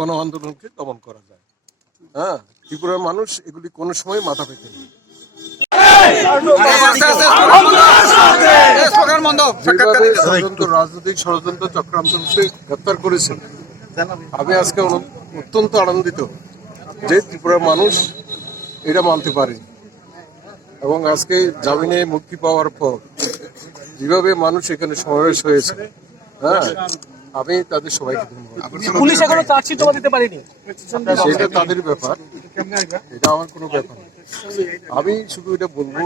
গণ আন্দোলনকে দমন করা যায়। হ্যাঁ, ত্রিপুরার মানুষ এগুলি কোনো সময় মাথা পেতেনি। রাজনৈতিক ষড়যন্ত্র চক্রান্তকে গ্রেপ্তার করেছেন, আমি আজকে অত্যন্ত আনন্দিত যে ত্রিপুরার মানুষ এটা মানতে পারে এবং আজকে জামিনে মুক্তি পাওয়ার পর যেভাবে মানুষ এখানে সমাবেশ হয়েছে, হ্যাঁ, আমি তাদের সবাইকে পুলিশ এখনো চার্জশিট জমা দিতে পারেনি, সেটা তাদের ব্যাপার, এটা আমার কোনো ব্যাপার না। আমি শুধু এটা বলবো,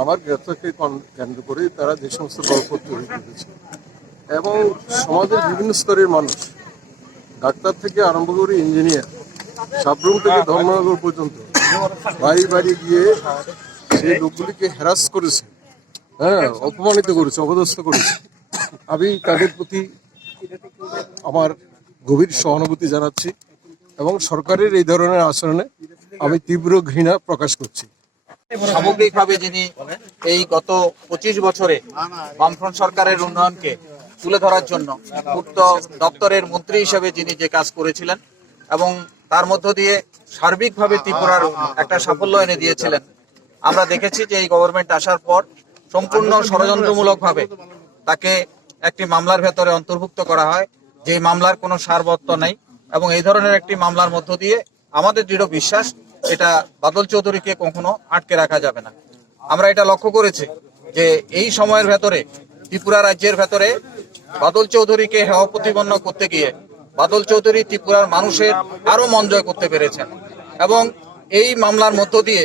আমার গ্রেপ্তারকে কেন্দ্র করে তারা যে সমস্ত গল্প তৈরি করেছে এবং সমাজের বিভিন্ন স্তরের মানুষ, ডাক্তার থেকে আরম্ভ করে ইঞ্জিনিয়ার, সাবরুম থেকে ধর্মনগর পর্যন্ত বাড়ি বাড়ি গিয়ে সেই লোকগুলিকে হ্যারাস করেছে, হ্যাঁ, অপমানিত করেছে, অপদস্থ করেছে। আমি তাদের প্রতি আমার গভীর সহানুভূতি জানাচ্ছি এবং সরকারের এই ধরনের আচরণে আমি তীব্র ঘৃণা প্রকাশ করছি। সামগ্রিকভাবে যিনি এই গত 25 বছরে বামফ্রন্ট সরকারের উন্নয়নকে তুলে ধরার জন্য পূর্ত দপ্তরের মন্ত্রী হিসেবে যিনি যে কাজ করেছিলেন এবং তার মধ্য দিয়ে সার্বিকভাবে ত্রিপুরার একটা সাফল্য এনে দিয়েছিলেন, আমরা দেখেছি যে এই গভর্নমেন্ট আসার পর সম্পূর্ণ ষড়যন্ত্রমূলকভাবে তাকে একটি মামলার ভেতরে অন্তর্ভুক্ত করা হয়, যে মামলার কোনো সারবত্ত নেই এবং এই ধরনের একটি মামলার মধ্য দিয়ে আমাদের দৃঢ় বিশ্বাস এটা বাদল চৌধুরীকে কখনো আটকে রাখা যাবে না। আমরা এটা লক্ষ্য করেছি যে এই সময়ের ভেতরে ত্রিপুরা রাজ্যের ভেতরে বাদল চৌধুরীকে হেয় প্রতিপন্ন করতে গিয়ে বাদল চৌধুরী ত্রিপুরার মানুষের আরো মন জয় করতে পেরেছেন এবং এই মামলার মধ্য দিয়ে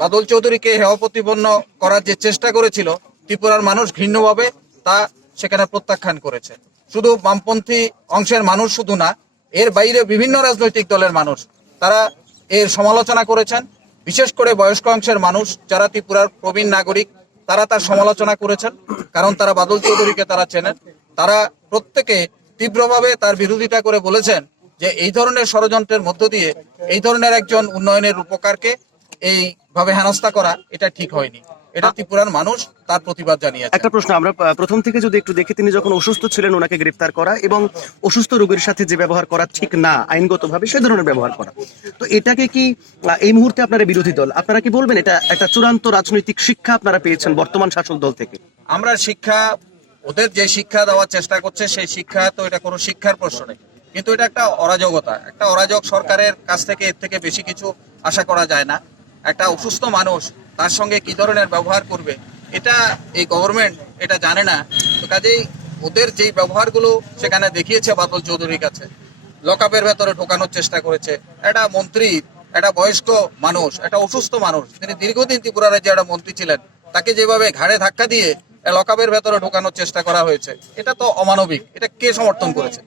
বাদল চৌধুরীকে হেয় প্রতিপন্ন করার যে চেষ্টা করেছিল ত্রিপুরার মানুষ ঘৃণ্যভাবে তা সেখানে প্রত্যাখ্যান করেছে। শুধু বামপন্থী অংশের মানুষ শুধু না, এর বাইরে বিভিন্ন রাজনৈতিক দলের মানুষ তারা এর সমালোচনা করেছেন, বিশেষ করে বয়স্ক অংশের মানুষ যারা ত্রিপুরার প্রবীণ নাগরিক তারা তার সমালোচনা করেছেন, কারণ তারা বাদল চৌধুরীকে তারা চেনেন। তারা প্রত্যেকে তীব্রভাবে তার বিরোধিতা করে বলেছেন যে এই ধরনের ষড়যন্ত্রের মধ্য দিয়ে এই ধরনের একজন উন্নয়নের রূপকারকে এইভাবে হেনস্থা করা এটা ঠিক হয়নি। এটা ত্রিপুরার মানুষ তার প্রতিবাদ জানিয়েছে। একটা প্রশ্ন, আমরা প্রথম থেকে যদি একটু দেখি, তিনি যখন অসুস্থ ছিলেন ওনাকে গ্রেফতার করা এবং অসুস্থ রোগীর সাথে যে ব্যবহার করা ঠিক না আইনগতভাবে সে ধরনের ব্যবহার করা, তো এটাকে কি এই মুহূর্তে আপনারা বিরোধী দল আপনারা কি বলবেন এটা একটা চূড়ান্ত রাজনৈতিক শিক্ষা আপনারা পেয়েছেন বর্তমান শাসক দল থেকে? আমরা শিক্ষা, ওদের যে শিক্ষা দেওয়ার চেষ্টা করছে সেই শিক্ষা তো এটা কোনো শিক্ষার প্রশ্ন নেই, কিন্তু এটা একটা অরাজকতা, একটা অরাজক সরকারের কাছ থেকে এর থেকে বেশি কিছু আশা করা যায় না। একটা অসুস্থ মানুষ তার সঙ্গে কি ধরনের ব্যবহার করবে এটা এই গভর্নমেন্ট এটা জানে না। তো কাজেই ওদের যেই ব্যবহারগুলো সেখানে দেখিয়েছে বাদল চৌধুরীর কাছে, লকআপের ভেতরে ঢোকানোর চেষ্টা করেছে একটা মন্ত্রী, একটা বয়স্ক মানুষ, একটা অসুস্থ মানুষ, তিনি দীর্ঘদিন ত্রিপুরা রাজ্যে একটা মন্ত্রী ছিলেন, তাকে যেভাবে ঘাড়ে ধাক্কা দিয়ে লকআপের ভেতরে ঢোকানোর চেষ্টা করা হয়েছে এটা তো অমানবিক। এটা কে সমর্থন করেছে?